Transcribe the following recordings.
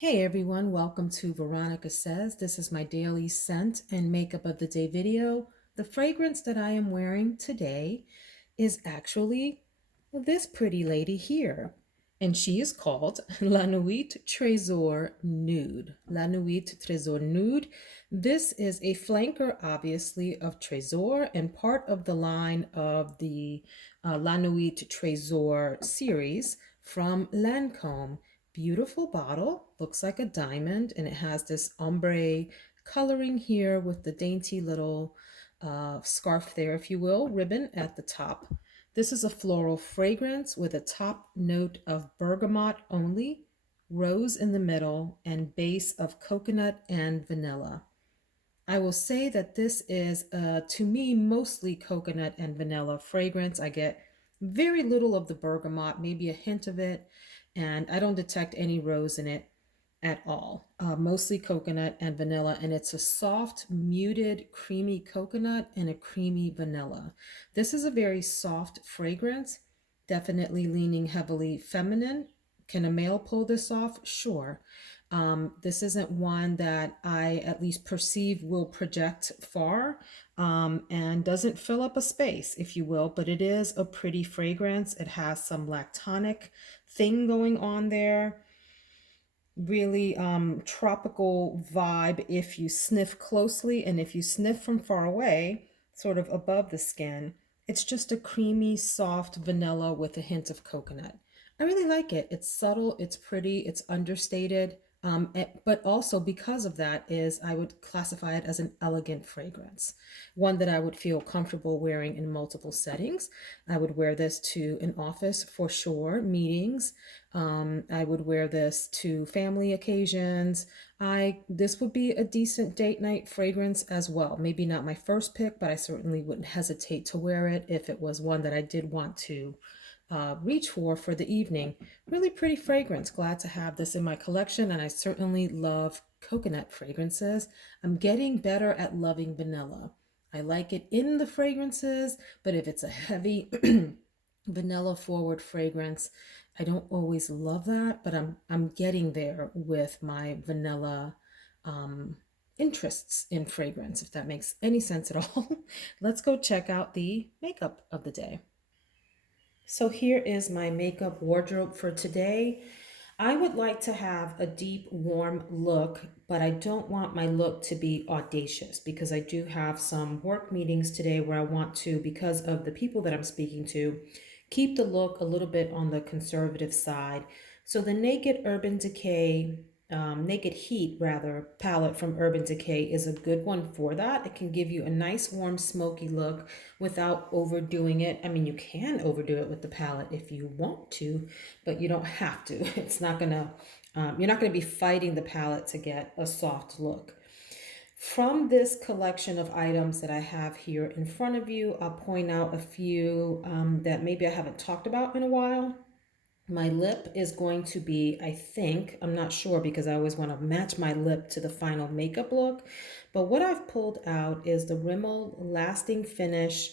Hey everyone, welcome to Veronica Says. This is my daily scent and makeup of the day video. The fragrance that I am wearing today is actually this pretty lady here, and she is called La Nuit Tresor Nude. La Nuit Tresor Nude. This is a flanker, obviously, of Tresor and part of the line of the La Nuit Tresor series from Lancome. Beautiful bottle, looks like a diamond, and it has this ombre coloring here with the dainty little scarf there, if you will, ribbon at the top. This is a floral fragrance with a top note of bergamot only, rose in the middle, and base of coconut and vanilla. I will say that this is, to me, mostly coconut and vanilla fragrance. I get very little of the bergamot, maybe a hint of it, and I don't detect any rose in it at all. Mostly coconut and vanilla, and it's a soft, muted, creamy coconut and a creamy vanilla. This is a very soft fragrance, definitely leaning heavily feminine. Can a male pull this off? Sure. This isn't one that I at least perceive will project far and doesn't fill up a space, if you will, but it is a pretty fragrance. It has some lactonic thing going on there. Really tropical vibe if you sniff closely, and if you sniff from far away, sort of above the skin, it's just a creamy, soft vanilla with a hint of coconut. I really like it. It's subtle, it's pretty, it's understated. But also because of that is I would classify it as an elegant fragrance, one that I would feel comfortable wearing in multiple settings. I would wear this to an office for sure, meetings. I would wear this to family occasions. This would be a decent date night fragrance as well. Maybe not my first pick, but I certainly wouldn't hesitate to wear it if it was one that I did want to reach for the evening. Really pretty fragrance. Glad to have this in my collection, and I certainly love coconut fragrances. I'm getting better at loving vanilla. I like it in the fragrances, but if it's a heavy vanilla forward fragrance, I don't always love that, but I'm getting there with my vanilla interests in fragrance, if that makes any sense at all. Let's go check out the makeup of the day. So here is my makeup wardrobe for today. I would like to have a deep, warm look, but I don't want my look to be audacious because I do have some work meetings today where I want to, because of the people that I'm speaking to, keep the look a little bit on the conservative side. So the Naked Heat rather, palette from Urban Decay is a good one for that. It can give you a nice, warm, smoky look without overdoing it. I mean, you can overdo it with the palette if you want to, but you don't have to. It's not gonna, you're not gonna be fighting the palette to get a soft look. From this collection of items that I have here in front of you, I'll point out a few that maybe I haven't talked about in a while. My lip is going to be, I think, I'm not sure because I always want to match my lip to the final makeup look. But what I've pulled out is the Rimmel Lasting Finish.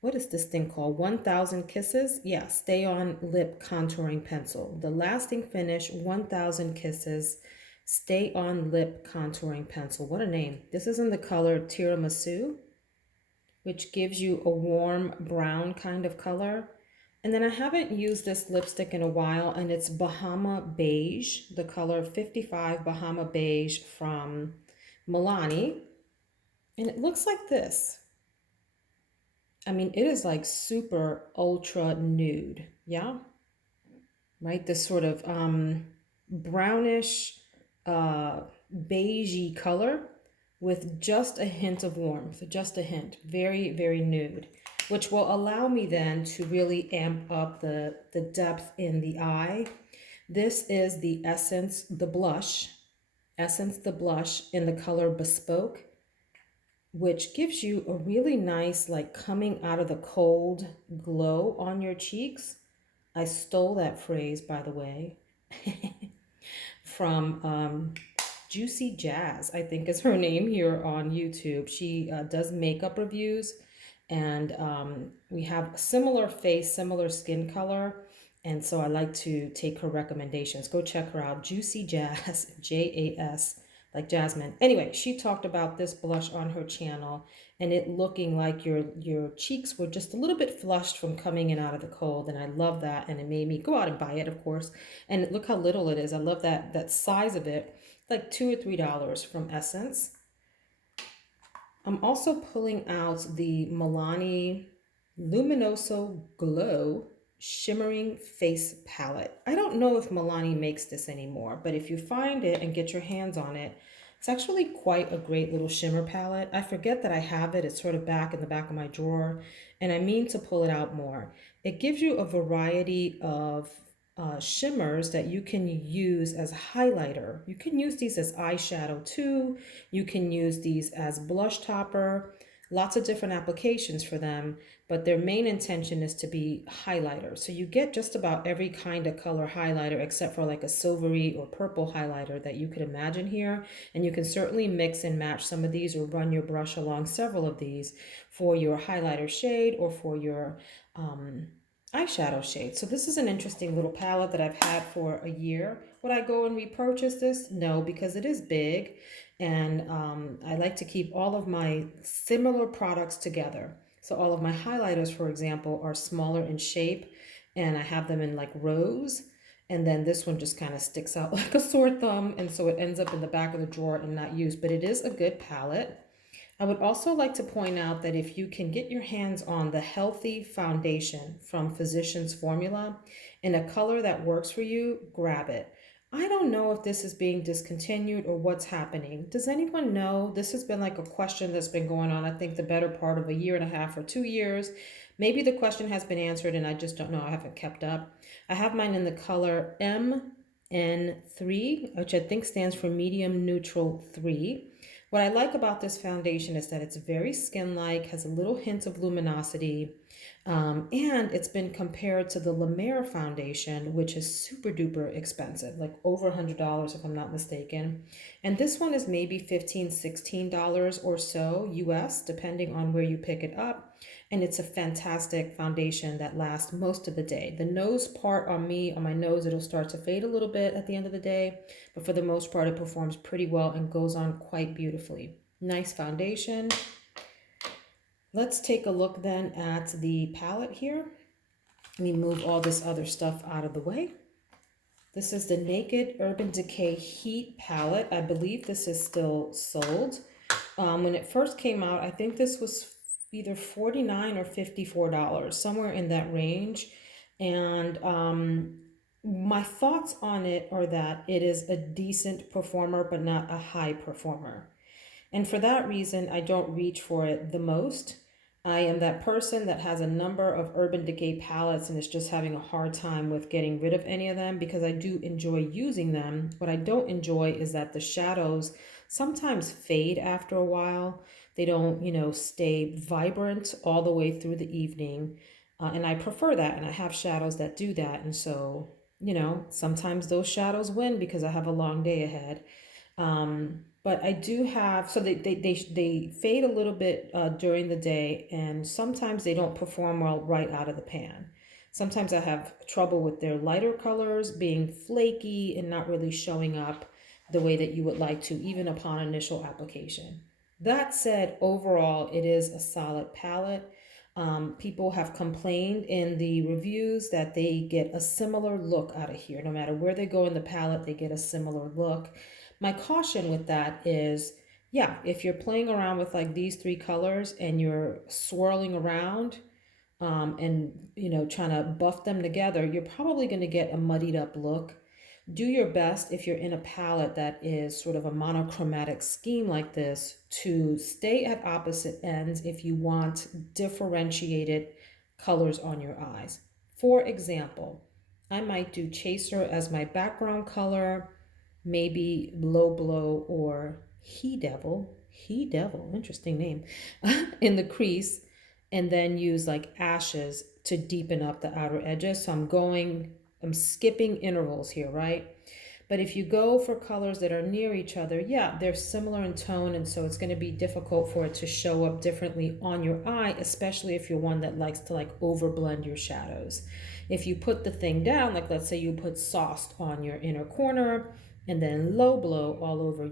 What is this thing called? 1000 Kisses? Yeah, Stay On Lip Contouring Pencil. The Lasting Finish 1000 Kisses Stay On Lip Contouring Pencil. What a name. This is in the color Tiramisu, which gives you a warm brown kind of color. And then I haven't used this lipstick in a while, and it's Bahama Beige, the color 55 Bahama Beige from Milani. And it looks like this. I mean, it is like super ultra nude. Yeah. Right. This sort of brownish, beigey color with just a hint of warmth, just a hint. Very, very nude, which will allow me then to really amp up the depth in the eye. This is the Essence the blush in the color Bespoke, which gives you a really nice, like coming out of the cold glow on your cheeks. I stole that phrase, by the way, from Juicy Jazz, I think is her name here on YouTube. She does makeup reviews, and we have a similar face, similar skin color. And so I like to take her recommendations. Go check her out. Juicy Jazz, Jas, like Jasmine. Anyway, she talked about this blush on her channel and it looking like your cheeks were just a little bit flushed from coming in out of the cold. And I love that. And it made me go out and buy it, of course. And look how little it is. I love that size of it. Like $2 or $3 from Essence. I'm also pulling out the Milani Luminoso Glow Shimmering Face Palette. I don't know if Milani makes this anymore, but if you find it and get your hands on it, it's actually quite a great little shimmer palette. I forget that I have it. It's sort of back in the back of my drawer, and I mean to pull it out more. It gives you a variety of shimmers that you can use as highlighter. You can use these as eyeshadow too. You can use these as blush topper. Lots of different applications for them, but their main intention is to be highlighter. So you get just about every kind of color highlighter except for like a silvery or purple highlighter that you could imagine here. And you can certainly mix and match some of these or run your brush along several of these for your highlighter shade or for your eyeshadow shade. So this is an interesting little palette that I've had for a year. Would I go and repurchase this? No, because it is big. And I like to keep all of my similar products together. So all of my highlighters, for example, are smaller in shape and I have them in like rows. And then this one just kind of sticks out like a sore thumb. And so it ends up in the back of the drawer and not used, but it is a good palette. I would also like to point out that if you can get your hands on the Healthy Foundation from Physicians Formula in a color that works for you, grab it. I don't know if this is being discontinued or what's happening. Does anyone know? This has been like a question that's been going on, I think, the better part of a year and a half or 2 years. Maybe the question has been answered and I just don't know. I haven't kept up. I have mine in the color MN3, which I think stands for Medium Neutral 3. What I like about this foundation is that it's very skin-like, has a little hint of luminosity, and it's been compared to the La Mer foundation, which is super duper expensive, like over $100 if I'm not mistaken. And this one is maybe $15, $16 or so US, depending on where you pick it up. And it's a fantastic foundation that lasts most of the day. The nose part on me, on my nose, it'll start to fade a little bit at the end of the day, but for the most part, it performs pretty well and goes on quite beautifully. Nice foundation. Let's take a look then at the palette here. Let me move all this other stuff out of the way. This is the Naked Urban Decay Heat palette. I believe this is still sold. When it first came out, I think this was either $49 or $54, somewhere in that range. And my thoughts on it are that it is a decent performer, but not a high performer. And for that reason, I don't reach for it the most. I am that person that has a number of Urban Decay palettes and is just having a hard time with getting rid of any of them because I do enjoy using them. What I don't enjoy is that the shadows sometimes fade after a while. They don't, stay vibrant all the way through the evening. And I prefer that. And I have shadows that do that. And so, sometimes those shadows win because I have a long day ahead. But I do have, so they fade a little bit during the day, and sometimes they don't perform well right out of the pan. Sometimes I have trouble with their lighter colors being flaky and not really showing up the way that you would like to, even upon initial application. That said, overall, it is a solid palette. People have complained in the reviews that they get a similar look out of here. No matter where they go in the palette, they get a similar look. My caution with that is, if you're playing around with like these three colors and you're swirling around and, trying to buff them together, you're probably going to get a muddied up look. Do your best if you're in a palette that is sort of a monochromatic scheme like this to stay at opposite ends if you want differentiated colors on your eyes. For example, I might do Chaser as my background color, maybe Low Blow or He Devil, interesting name, in the crease, and then use like Ashes to deepen up the outer edges. So I'm skipping intervals here, right? But if you go for colors that are near each other, they're similar in tone, and so it's going to be difficult for it to show up differently on your eye, especially if you're one that likes to like overblend your shadows. If you put the thing down, like let's say you put sauce on your inner corner and then low blow all over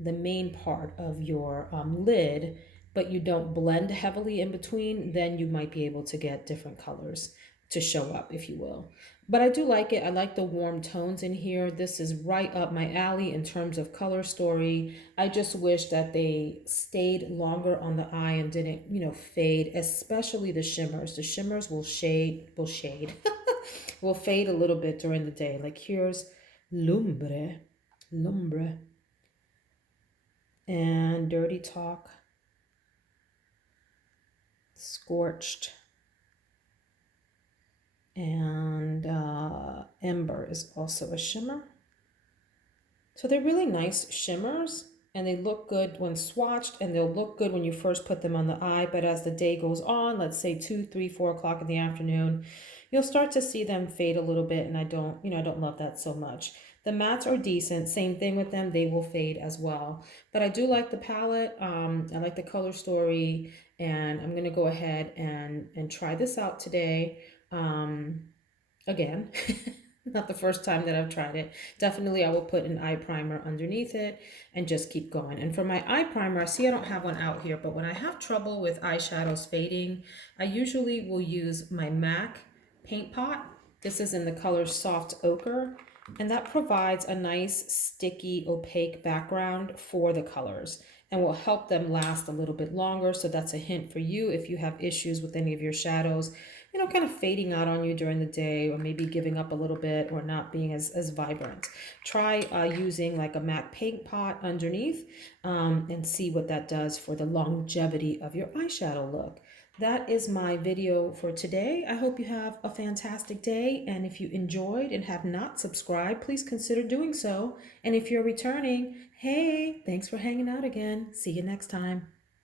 the main part of your lid, but you don't blend heavily in between, then you might be able to get different colors to show up, if you will. But I do like it. I like the warm tones in here. This is right up my alley in terms of color story. I just wish that they stayed longer on the eye and didn't, fade, especially the shimmers. The shimmers will fade a little bit during the day. Like here's lumbre, and Dirty Talk, Scorched, and Ember is also a shimmer. So they're really nice shimmers and they look good when swatched, and they'll look good when you first put them on the eye. But as the day goes on, let's say 2, 3, 4 o'clock in the afternoon, you'll start to see them fade a little bit. And I don't love that so much. The mattes are decent. Same thing with them. They will fade as well. But I do like the palette. I like the color story, and I'm going to go ahead and try this out today. Again, not the first time that I've tried it. Definitely, I will put an eye primer underneath it and just keep going. And for my eye primer, see, I don't have one out here, but when I have trouble with eyeshadows fading, I usually will use my MAC paint pot. This is in the color Soft Ochre, and that provides a nice, sticky, opaque background for the colors and will help them last a little bit longer. So that's a hint for you if you have issues with any of your shadows, kind of fading out on you during the day, or maybe giving up a little bit, or not being as vibrant. Try using like a MAC paint pot underneath and see what that does for the longevity of your eyeshadow look. That is my video for today. I hope you have a fantastic day. And if you enjoyed and have not subscribed, please consider doing so. And if you're returning, hey, thanks for hanging out again. See you next time.